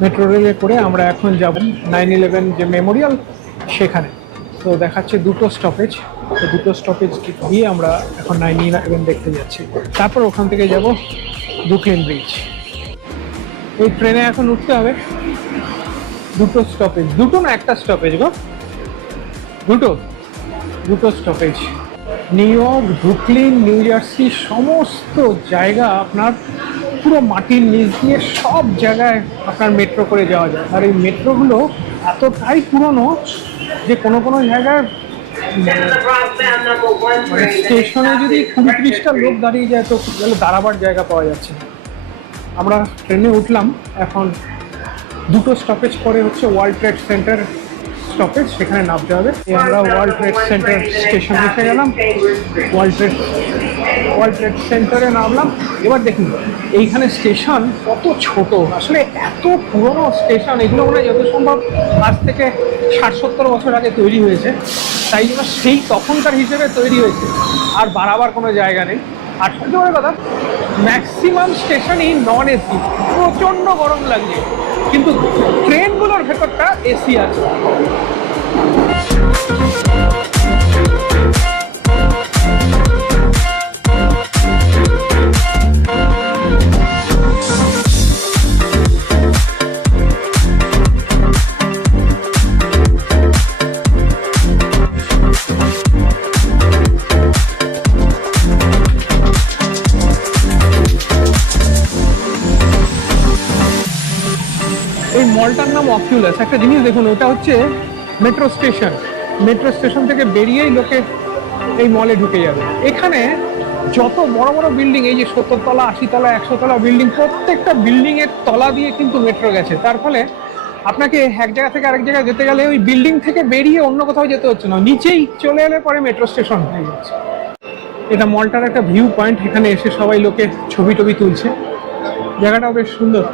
Metro রেলে করে আমরা এখন যাব নাইন ইলেভেন যে মেমোরিয়াল সেখানে। তো দেখাচ্ছে দুটো স্টপেজ তো দুটো স্টপেজ দিয়ে আমরা এখন নাইন ইলেভেন দেখতে যাচ্ছি। তারপর ওখান থেকে যাব বুকলিন ব্রিজ এই ট্রেনে এখন উঠতে হবে। দুটো স্টপেজ দুটো না একটা স্টপেজ গো? দুটো। দুটো stoppage New York Brooklyn New Jersey, সমস্ত জায়গা আপনার পুরো মাটির নিচ দিয়ে সব জায়গায় আপনার মেট্রো করে যাওয়া যায়। আর এই মেট্রোগুলো এতটাই পুরনো যে কোনো কোনো জায়গায় মানে স্টেশনে যদি কুড়ি ত্রিশটা লোক দাঁড়িয়ে যায়, তো তাহলে দাঁড়াবার জায়গা পাওয়া যাচ্ছে আমরা ট্রেনে উঠলাম, এখন দুটো স্টপেজ পরে হচ্ছে ওয়ার্ল্ড ট্রেড সেন্টার স্টপেজ সেখানে নামতে হবে। আমরা ওয়ার্ল্ড ট্রেড সেন্টার স্টেশনে এসে গেলাম। ওয়ার্ল্ড ট্রেড ওয়ার্ল্ড ট্রেড সেন্টারে নামলাম। এবার দেখুন, এইখানে স্টেশন কত ছোট। আসলে এত পুরনো স্টেশন এগুলো মনে যত সম্ভব আজ থেকে ষাট সত্তর বছর আগে তৈরি হয়েছে। তাই জন্য সেই তখনকার হিসেবে তৈরি হয়েছে। আর বাড়াবার কোনো জায়গা নেই। আর সত্যি বড় কথা ম্যাক্সিমাম স্টেশনই নন এসি প্রচণ্ড গরম লাগছে। কিন্তু ট্রেনগুলোর ভেতরটা এসি আছে। মলটার একটা জিনিস দেখুন, ওটা হচ্ছে মেট্রো স্টেশন মেট্রো স্টেশন থেকে বেরিয়েই লোকে এই মলে ঢুকে যাবে। এখানে যত বড় বড় বিল্ডিং এই যে সত্তর তলা আশি তলা একশো তলা বিল্ডিং প্রত্যেকটা বিল্ডিং এর তলা দিয়ে কিন্তু মেট্রো গেছে। তার ফলে আপনাকে এক জায়গা থেকে আরেক জায়গায় যেতে গেলে ওই বিল্ডিং থেকে বেরিয়ে অন্য কোথাও যেতে হচ্ছে না। নিচেই চলে এলে পরে মেট্রো স্টেশন হয়ে যাচ্ছে। এটা মলটার একটা ভিউ পয়েন্ট এখানে এসে সবাই লোকে ছবি টবি তুলছে। জায়গাটাও বেশ সুন্দর।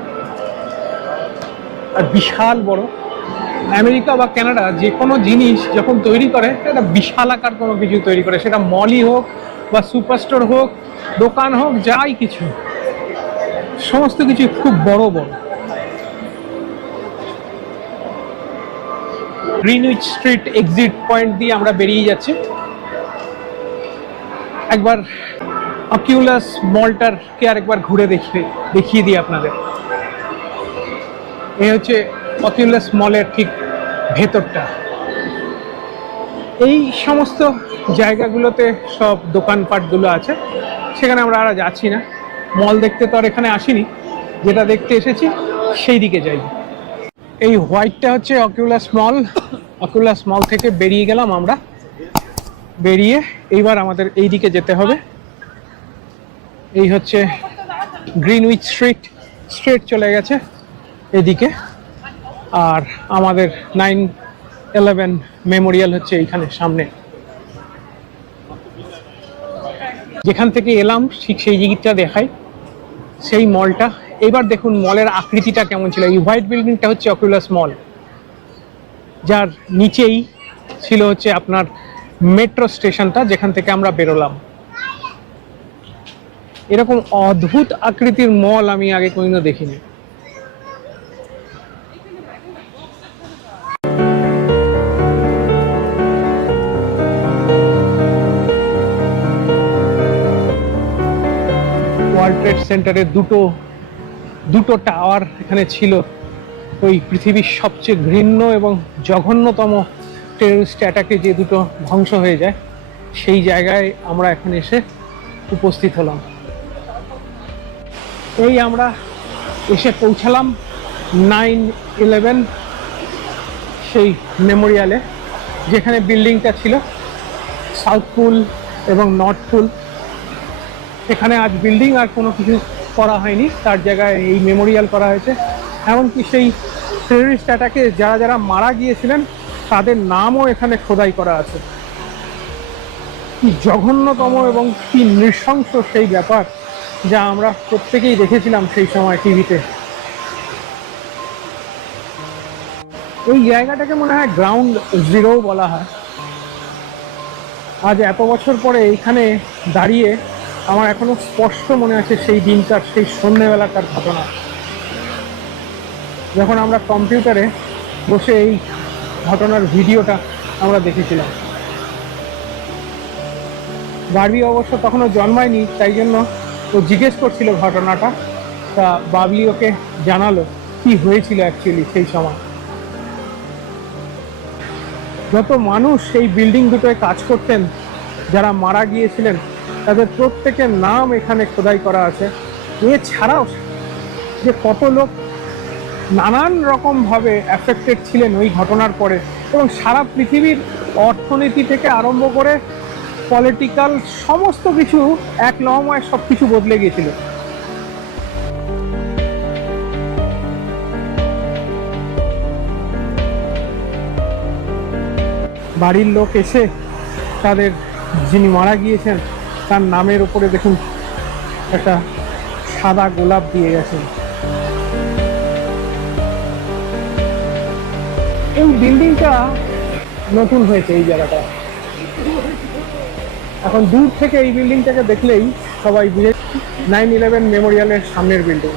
আর বিশাল বড়। আমেরিকা বা কানাডা যে কোনো জিনিস যখন তৈরি করে একটা বিশাল আকার কোনো কিছু তৈরি করে। সেটা মলই হোক বা সুপার স্টোর হোক, দোকান হোক, যাই কিছু। সমস্ত কিছু খুব বড় বড়। গ্রিনউইচ স্ট্রিট এক্সিট পয়েন্ট দিয়ে আমরা বেরিয়ে যাচ্ছি। একবার অকিউলাস মলটারকে আরেকবার ঘুরে দেখিয়ে দেখিয়ে দিই আপনাদের। এই হচ্ছে অকিউলাস মলের ঠিক ভেতরটা। এই সমস্ত জায়গাগুলোতে সব দোকানপাটগুলো আছে। সেখানে আমরা আর যাচ্ছি না। মল দেখতে তো আর এখানে আসিনি। যেটা দেখতে এসেছি, সেই দিকে যাই। এই হোয়াইটটা হচ্ছে অকিউলাস মল অকিউলাস মল থেকে বেরিয়ে গেলাম আমরা। বেরিয়ে এইবার আমাদের এই দিকে যেতে হবে। এই হচ্ছে গ্রিনউইচ স্ট্রিট স্ট্রেট চলে গেছে। এদিকে। আর আমাদের নাইন ইলেভেন মেমোরিয়াল হচ্ছে এইখানে সামনে। যেখান থেকে এলাম, ঠিক সেই জিনিসটা দেখাই। সেই মলটা। এবার দেখুন, মলের আকৃতিটা কেমন ছিল। এই হোয়াইট বিল্ডিংটা হচ্ছে অকুলাস মল যার নিচেই ছিল হচ্ছে আপনার মেট্রো স্টেশনটা, যেখান থেকে আমরা বেরোলাম। এরকম অদ্ভুত আকৃতির মল আমি আগে কোনোদিনও দেখিনি। সেন্টারের দুটো দুটো টাওয়ার এখানে ছিল। ওই পৃথিবীর সবচেয়ে ঘৃণ্য এবং জঘন্যতম টেররিস্ট অ্যাটাকে যে দুটো ধ্বংস হয়ে যায়, সেই জায়গায় আমরা এখন এসে উপস্থিত হলাম। এই আমরা এসে পৌঁছালাম নাইন ইলেভেন সেই মেমোরিয়ালে, যেখানে বিল্ডিংটা ছিল, সাউথ পুল এবং নর্থ পুল। এখানে আজ বিল্ডিং আর কোনো কিছু করা হয়নি। তার জায়গায় এই মেমোরিয়াল করা হয়েছে। এমনকি সেই টেররিস্ট অ্যাটাকে যারা যারা মারা গিয়েছিলেন, তাদের নামও এখানে খোদাই করা আছে। কি জঘন্যতম এবং কি নৃশংস সেই ব্যাপার যা আমরা প্রত্যেকেই দেখেছিলাম সেই সময় টিভিতে। এই জায়গাটাকে মনে হয় গ্রাউন্ড জিরো বলা হয়। আজ এত বছর পরে এইখানে দাঁড়িয়ে আমার এখনও স্পষ্ট মনে আছে সেই দিনটার, সেই সন্ধ্যেবেলাকার ঘটনা। যখন আমরা কম্পিউটারে বসে এই ঘটনার ভিডিওটা আমরা দেখেছিলাম। বারবি অবশ্য তখনও জন্মায়নি, তাই জন্য ও জিজ্ঞেস করছিল ঘটনাটা। তা বাবলি ওকে জানালো কি হয়েছিল অ্যাকচুয়ালি সেই সময়। যত মানুষ সেই বিল্ডিং দুটোয় কাজ করতেন, যারা মারা গিয়েছিলেন তাদের প্রত্যেকের নাম এখানে খোদাই করা আছে। এছাড়াও যে কত লোক নানান রকমভাবে অ্যাফেক্টেড ছিলেন ওই ঘটনার পরে এবং সারা পৃথিবীর অর্থনীতি থেকে আরম্ভ করে পলিটিক্যাল সমস্ত কিছু এক লহমায় সব কিছু বদলে গিয়েছিল। বাড়ির লোক এসে তাদের যিনি মারা গিয়েছেন তার নামের উপরে দেখুন একটা সাদা গোলাপ দিয়ে গেছেন এই বিল্ডিংটা নতুন হয়েছে এই জায়গাটা। এখন দূর থেকে এই বিল্ডিংটাকে দেখলেই সবাই বুঝে নাইন ইলেভেন মেমোরিয়ালের সামনের বিল্ডিং।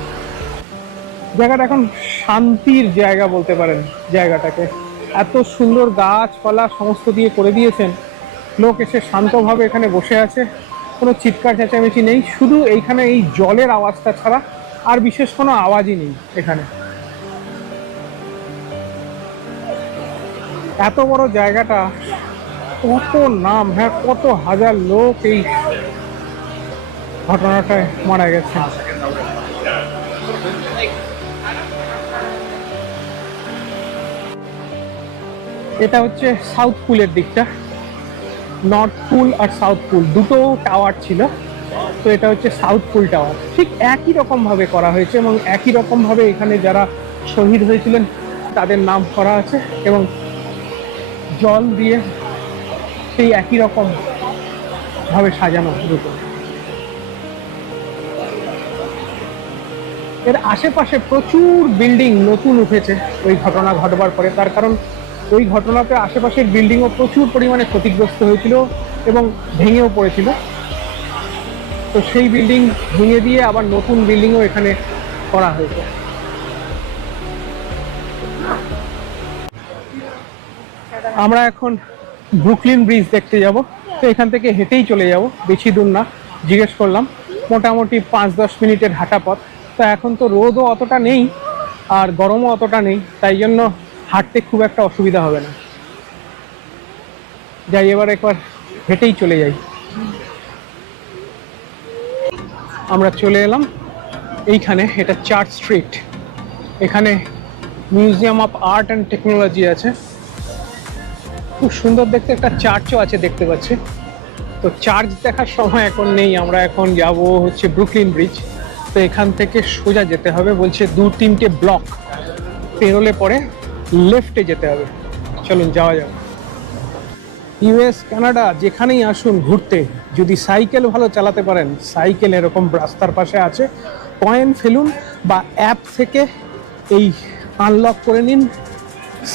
জায়গাটা এখন শান্তির জায়গা বলতে পারেন জায়গাটাকে। এত সুন্দর গাছপালা সমস্ত দিয়ে করে দিয়েছেন। লোক এসে শান্তভাবে এখানে বসে আছে। কোনো চিৎকার চেঁচামেচি নেই, শুধু এইখানে এই জলের আওয়াজটা ছাড়া আর বিশেষ কোনো আওয়াজই নেই এখানে। এত বড় জায়গাটা, কত নাম হ্যাঁ কত হাজার লোক এই ঘটনাটায় মারা গেছে। এটা হচ্ছে সাউথ পুলের দিকটা। নর্থ পুল আর সাউথ পুল দুটো টাওয়ার ছিল। তো এটা হচ্ছে সাউথ পুল টাওয়ার ঠিক একই রকমভাবে করা হয়েছে এবং একই রকমভাবে এখানে যারা শহীদ হয়েছিলেন, তাদের নাম করা আছে এবং জল দিয়ে সেই একই রকম ভাবে সাজানো দুটো। এর আশেপাশে প্রচুর বিল্ডিং নতুন উঠেছে, ওই ঘটনা ঘটবার পরে। তার কারণ ওই ঘটনাতে আশেপাশের বিল্ডিংও প্রচুর পরিমাণে ক্ষতিগ্রস্ত হয়েছিল এবং ভেঙেও পড়েছিল। তো সেই বিল্ডিং ভেঙে দিয়ে আবার নতুন বিল্ডিংও এখানে করা হয়েছে। আমরা এখন ব্রুকলিন ব্রিজ দেখতে যাব। তো এখান থেকে হেঁটেই চলে যাব, বেশি দূর না, জিজ্ঞেস করলাম। মোটামুটি পাঁচ দশ মিনিটের হাঁটা পথ। তো এখন তো রোদও অতটা নেই আর গরমও অতটা নেই, তাই জন্য হাঁটতে খুব একটা অসুবিধা হবে না। যাই, এবার একবার হেঁটেই চলে যাই। আমরা চলে এলাম এইখানে, এটা চার্চ স্ট্রিট। এখানে museum of art and technology আছে। খুব সুন্দর দেখতে একটা চার্চও আছে দেখতে পাচ্ছি। তো চার্চ দেখার সময় এখন নেই, আমরা এখন যাব হচ্ছে ব্রুকলিন ব্রিজ। তো এখান থেকে সোজা যেতে হবে, বলছে দু তিনটে ব্লক। পেরোলে পরে লেফটে যেতে হবে। চলুন, যাওয়া যাক। ইউএস কানাডা যেখানেই আসুন ঘুরতে, যদি সাইকেল ভালো চালাতে পারেন, সাইকেল এরকম রাস্তার পাশে আছে কয়েন ফেলুন বা অ্যাপ থেকে এই আনলক করে নিন,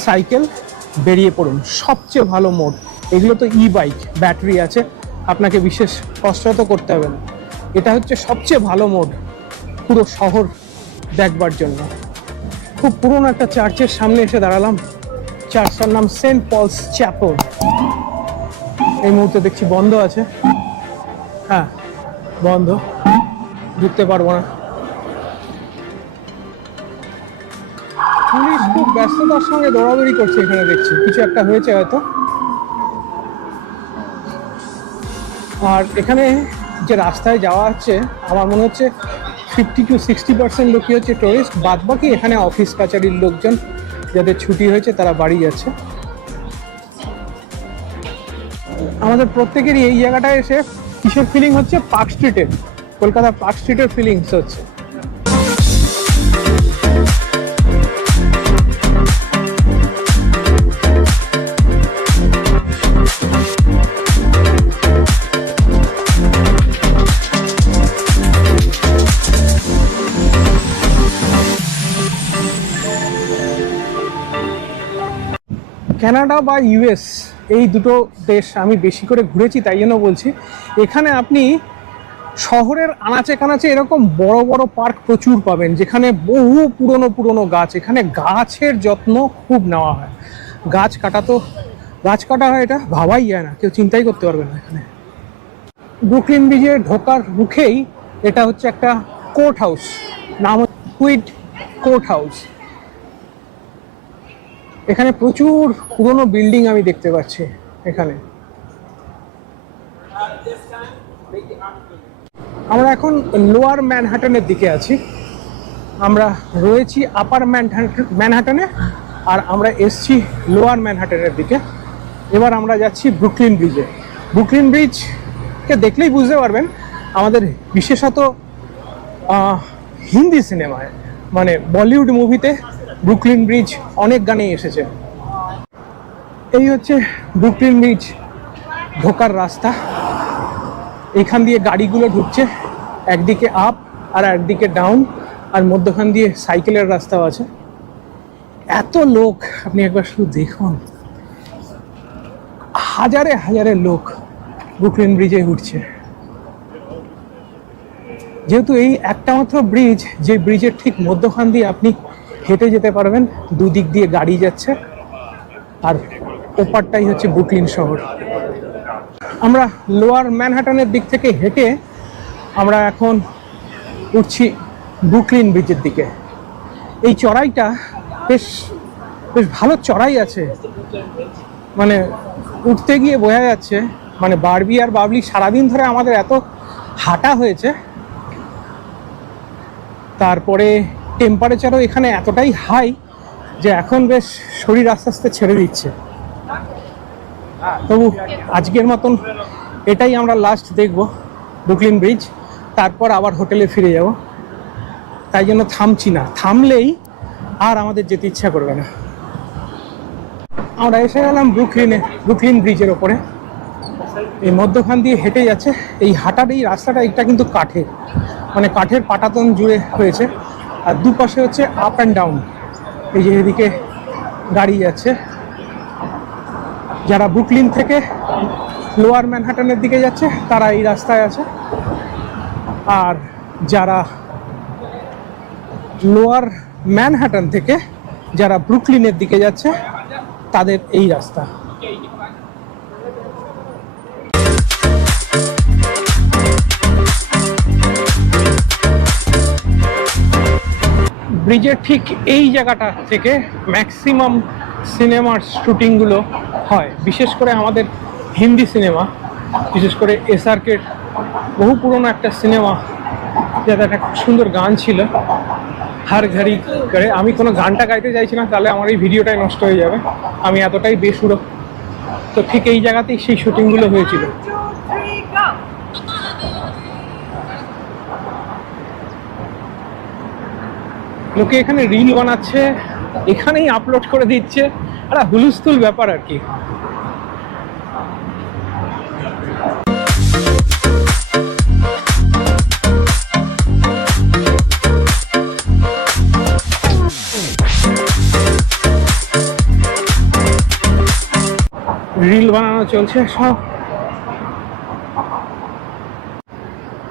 সাইকেল বেরিয়ে পড়ুন। সবচেয়ে ভালো মোড এগুলো তো ই বাইক ব্যাটারি আছে, আপনাকে বিশেষ কসরত করতে হবে না। এটা হচ্ছে সবচেয়ে ভালো মোড পুরো শহর দেখবার জন্য। খুব পুরনো একটা চার্চের সামনে এসে দাঁড়ালাম। চার্চটার নাম সেন্ট পলস চ্যাপল। এই মুহূর্তে দেখছি বন্ধ আছে। হ্যাঁ বন্ধ। ঢুকতে পারব না। পুলিশ খুব ব্যস্ততার সঙ্গে দৌড়াদৌড়ি করছে এখানে দেখছি। কিছু একটা হয়েছে হয়তো। আর এখানে যে রাস্তায় যাওয়া হচ্ছে, আমার মনে হচ্ছে ফিফটি টু সিক্সটি পার্সেন্ট লোকই হচ্ছে টুরিস্ট বাদ বাকি এখানে অফিস কাচারির লোকজন যাদের ছুটি হয়েছে তারা বাড়ি যাচ্ছে। আমাদের প্রত্যেকেরই এই জায়গাটায় এসে কিসের ফিলিং হচ্ছে? পার্ক স্ট্রিটের কলকাতা পার্ক স্ট্রিটের ফিলিংস হচ্ছে। কানাডা বা ইউএস এই দুটো দেশ আমি বেশি করে ঘুরেছি, তাই জন্য বলছি। এখানে আপনি শহরের আনাচে কানাচে এরকম বড় বড় পার্ক প্রচুর পাবেন, যেখানে বহু পুরনো পুরনো গাছ, এখানে গাছের যত্ন খুব নেওয়া হয়। গাছ কাটা তো, গাছ কাটা হয় এটা ভাবাই যায় না, কেউ চিন্তাই করতে পারবে না এখানে। ব্রুকলিন ব্রিজে ঢোকার মুখেই এটা হচ্ছে একটা কোর্ট হাউস, নাম কুইড কোর্ট হাউস। এখানে প্রচুর পুরনো বিল্ডিং আমি দেখতে পাচ্ছি, এখানে। আমরা এখন লোয়ার ম্যানহাটনের দিকে আছি। আমরা রয়েছি আপার ম্যানহাটনে আর আমরা এসছি লোয়ার ম্যানহাটনের দিকে। এবার আমরা যাচ্ছি ব্রুকলিন ব্রিজে ব্রুকলিন ব্রিজকে দেখলেই বুঝতে পারবেন, আমাদের বিশেষত হিন্দি সিনেমায় মানে বলিউড মুভিতে ব্রুকলিন ব্রিজ অনেক গানেই এসেছে। এই হচ্ছে ব্রুকলিন ব্রিজ ঢোকার রাস্তা। এখান দিয়ে গাড়িগুলো ঢুকছে, একদিকে আপ আর একদিকে ডাউন আর মধ্যখান দিয়ে সাইকেলের রাস্তাও আছে। এত লোক, আপনি একবার শুধু দেখুন। হাজারে হাজারে লোক ব্রুকলিন ব্রিজে উঠছে। যেহেতু এই একটা মাত্র ব্রিজ যে ব্রিজের ঠিক মধ্যখান দিয়ে আপনি হেঁটে যেতে পারবেন, দুদিক দিয়ে গাড়ি যাচ্ছে, আর ওপারটাই হচ্ছে ব্রুকলিন শহর। আমরা লোয়ার ম্যানহাটনের দিক থেকে হেঁটে আমরা এখন উঠছি ব্রুকলিন ব্রিজের দিকে। এই চড়াইটা বেশ বেশ ভালো চড়াই আছে। মানে উঠতে গিয়ে বোঝা যাচ্ছে মানে বারবি আর বাবলি সারাদিন ধরে আমাদের এত হাঁটা হয়েছে। তারপরে টেম্পারেচারও এখানে এতটাই হাই যে এখন বেশ শরীর আস্তে আস্তে ছেড়ে দিচ্ছে। তবু আজকের মতন এটাই আমরা লাস্ট দেখব ব্রুকলিন ব্রিজ তারপর আবার হোটেলে ফিরে যাব। তাই জন্য থামছি না। থামলেই আর আমাদের যেতে ইচ্ছা করবে না। আমরা এসে গেলাম ব্রুকলিনে ব্রুকলিন ব্রিজের ওপরে। এই মধ্যখান দিয়ে হেঁটে যাচ্ছে। এই হাঁটার এই রাস্তাটা এটা কিন্তু কাঠের। মানে কাঠের পাটাতন জুড়ে হয়েছে। আর দুপাশে হচ্ছে আপ অ্যান্ড ডাউন এই যে এদিকে গাড়ি যাচ্ছে যারা ব্রুকলিন থেকে লোয়ার ম্যানহাটনের দিকে যাচ্ছে, তারা এই রাস্তায় আছে। আর যারা লোয়ার ম্যানহাটন থেকে যারা ব্রুকলিনের দিকে যাচ্ছে, তাদের এই রাস্তা। ব্রিজের ঠিক এই জায়গাটা থেকে ম্যাক্সিমাম সিনেমার শুটিংগুলো হয়। বিশেষ করে আমাদের হিন্দি সিনেমা বিশেষ করে এসআরকের বহু পুরনো একটা সিনেমা যাতে একটা খুব সুন্দর গান ছিল। হার ঘড়ি করে আমি কোনো গানটা গাইতে চাইছি না, তাহলে আমার এই ভিডিওটাই নষ্ট হয়ে যাবে। আমি এতটাই বেসুরো তো ঠিক এই জায়গাতেই সেই শুটিংগুলো হয়েছিল। লোকে এখানে রিল বানাচ্ছে, এখানেই আপলোড করে দিচ্ছে। একটা হুলুস্থুল ব্যাপার আর কি। রিল বানানো চলছে সব।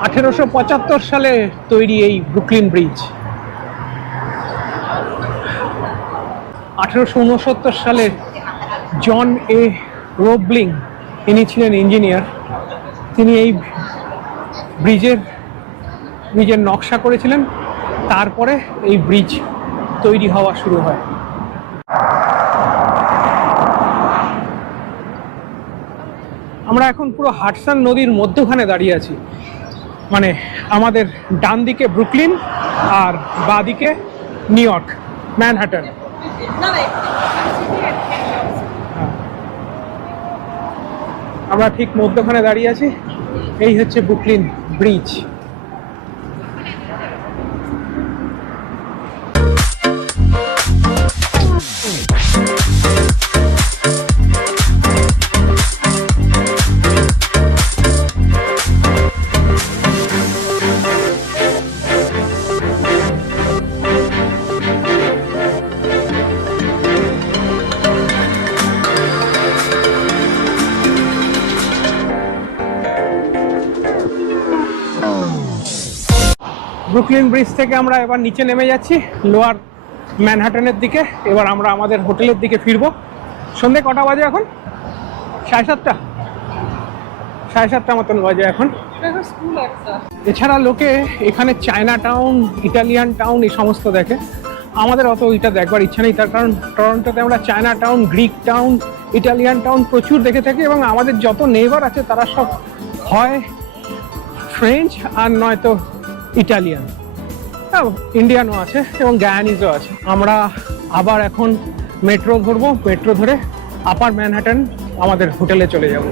আঠেরোশো পঁচাত্তর সালে তৈরি এই ব্রুকলিন ব্রিজ আঠেরোশো উনসত্তর সালে জন এ রোবলিং, ইনি ছিলেন ইঞ্জিনিয়ার, তিনি এই ব্রিজের ব্রিজের নকশা করেছিলেন। তারপরে এই ব্রিজ তৈরি হওয়া শুরু হয়। আমরা এখন পুরো হাটসান নদীর মধ্যখানে দাঁড়িয়ে আছি। মানে আমাদের ডান দিকে ব্রুকলিন আর বাঁ দিকে নিউ ইয়র্ক, ম্যানহাটন। আমরা ঠিক মধ্যখানে দাঁড়িয়ে আছি। এই হচ্ছে বুকলিন ব্রিজ ব্রুকলিন ব্রিজ থেকে আমরা এবার নিচে নেমে যাচ্ছি লোয়ার ম্যানহাটনের দিকে। এবার আমরা আমাদের হোটেলের দিকে ফিরবো। সন্ধে কটা বাজে এখন? সাড়ে সাতটা? সাড়ে সাতটা মতন বাজে এখন। এছাড়া লোকে এখানে চায়না টাউন ইটালিয়ান টাউন এই সমস্ত দেখে। আমাদের অত ওইটা দেখবার ইচ্ছা নেই, তার কারণ টরন্টোতে আমরা Chinatown Greek town Italian town প্রচুর দেখে থাকি এবং আমাদের যত নেবার আছে তারা সব হয় ফ্রেঞ্চ আর নয়তো ইটালিয়ান ইন্ডিয়ানও আছে এবং গায়ানিজও আছে। আমরা আবার এখন মেট্রো ধরবো মেট্রো ধরে আপার ম্যানহাটন আমাদের হোটেলে চলে যাব।